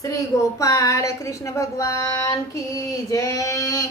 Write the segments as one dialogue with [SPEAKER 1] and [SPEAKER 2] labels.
[SPEAKER 1] श्री गोपाळ कृष्ण भगवान की जय.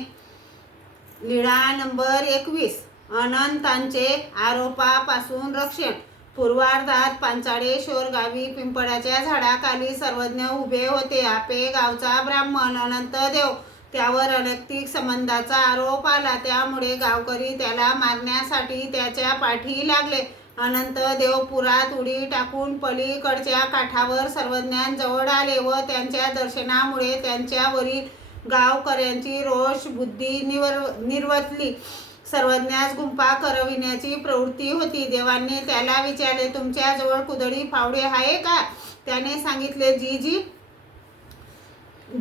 [SPEAKER 1] लीळा नंबर एकवीस. अनंतांचे आरोपापासून रक्षण. पूर्वार्धात पांचाळेश्वर गावी पिंपळाच्या झाडाखाली सर्वज्ञ उभे होते. आपे गावचा ब्राह्मण अनंत देव. त्यावर अनैतिक संबंधाचा आरोप आला. त्यामुळे गावकरी त्याला मारण्यासाठी त्याच्या पाठी लागले. अनंत देवपुरात उडी टाकून पलीकडच्या काठावर सर्वज्ञांजवळ आले व त्यांच्या दर्शनामुळे त्यांच्यावरील गावकऱ्यांची रोष बुद्धी निवर निर्वतली. सर्वज्ञास गुंपा करविण्याची प्रवृत्ती होती. देवांनी त्याला विचारले तुमच्याजवळ कुदळी फावडे आहे का? त्याने सांगितले जी जी.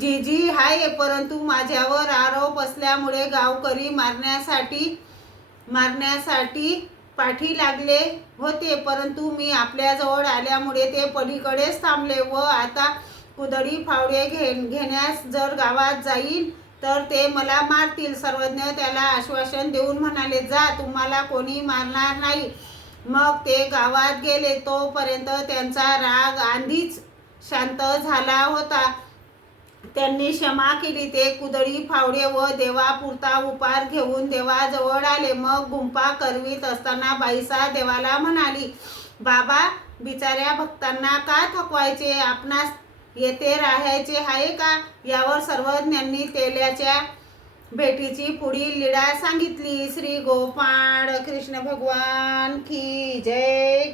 [SPEAKER 1] जी जी आहे परंतु माझ्यावर आरोप असल्यामुळे गावकरी मारण्यासाठी मारण्यासाठी पाठी लागले होते परंतु मी आपल्याजवळ आल्यामुळे ते पलीकडेच थांबले व आता कुदळी फावडे घे घेण्यास जर गावात जाईल तर ते मला मारतील. सर्वज्ञ त्याला आश्वासन देऊन म्हणाले जा तुम्हाला कोणी मारणार नाही. मग ते गावात गेले. तोपर्यंत त्यांचा राग आधीच शांत झाला होता. त्यांनी क्षमा केली. ते कुदळी फावडे व देवापुरता उपार घेऊन देवाजवळ आले. मग गुंपा करवीत असताना बाईसा देवाला म्हणाली बाबा बिचाऱ्या भक्तांना का थकवायचे? आपणास येथे राहायचे आहे का यावर सर्वज्ञांनी तेल्याच्या भेटीची पुढील लीळा सांगितली. श्री गोपाळ कृष्ण भगवान की जय.